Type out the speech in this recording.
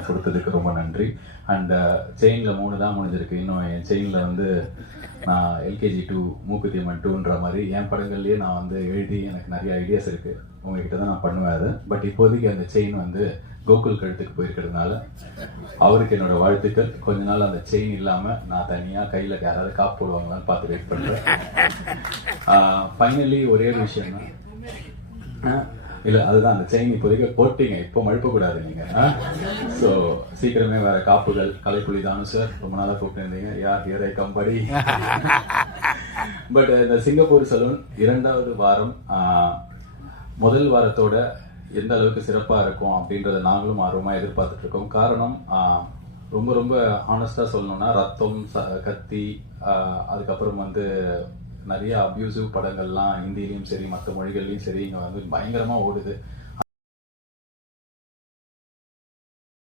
எனக்கு கொடுத்ததுக்கு ரொம்ப நன்றி. அண்ட் செயினில் 3 தான் முடிஞ்சிருக்கு. இன்னும் என் செயினில் வந்து நான் எல்கேஜி 2 மூக்குத்தியம்மன் 2ன்ற மாதிரி என் படங்கள்லேயே நான் வந்து எழுதி எனக்கு நிறைய ஐடியாஸ் இருக்குது. உங்ககிட்ட தான் நான் பண்ணுவேன் அது. பட் இப்போதைக்கு அந்த செயின் வந்து கோகுல் கழுத்துக்கு போயிருக்கிறதுனால அவருக்கு என்னோட வாழ்த்துக்கள். கொஞ்ச நாள் அந்த செயின் இல்லாமல் நான் தனியாக கையில் யாராவது காப்பு போடுவாங்களான்னு பார்த்து வெயிட் பண்ணுறேன். ஃபைனலி ஒரே ஒரு விஷயம் தான், இல்லை அதுதான், அந்த செயின் இப்போதைக்கு போட்டீங்க, இப்போ மழுப்பக்கூடாது நீங்கள். ஸோ சீக்கிரமே வேற காப்புகள். கலைப்புலி தானு சார் ரொம்ப நாளாக கூப்பிட்டுருந்தீங்க, யார் ஹியரை கம்படி. பட் இந்த சிங்கப்பூர் சலூன் 2வது வாரம் முதல் வாரத்தோட எந்த அளவுக்கு சிறப்பாக இருக்கும் அப்படின்றத நாங்களும் ஆர்வமாக எதிர்பார்த்துட்டு இருக்கோம். காரணம் ரொம்ப ரொம்ப ஆனஸ்டாக சொல்லணும்னா ரத்தம், கத்தி, அதுக்கப்புறம் வந்து நிறைய அப்யூசிவ் படங்கள்லாம் ஹிந்திலையும் சரி மற்ற மொழிகள்லையும் சரி இங்கே வந்து பயங்கரமாக ஓடுது.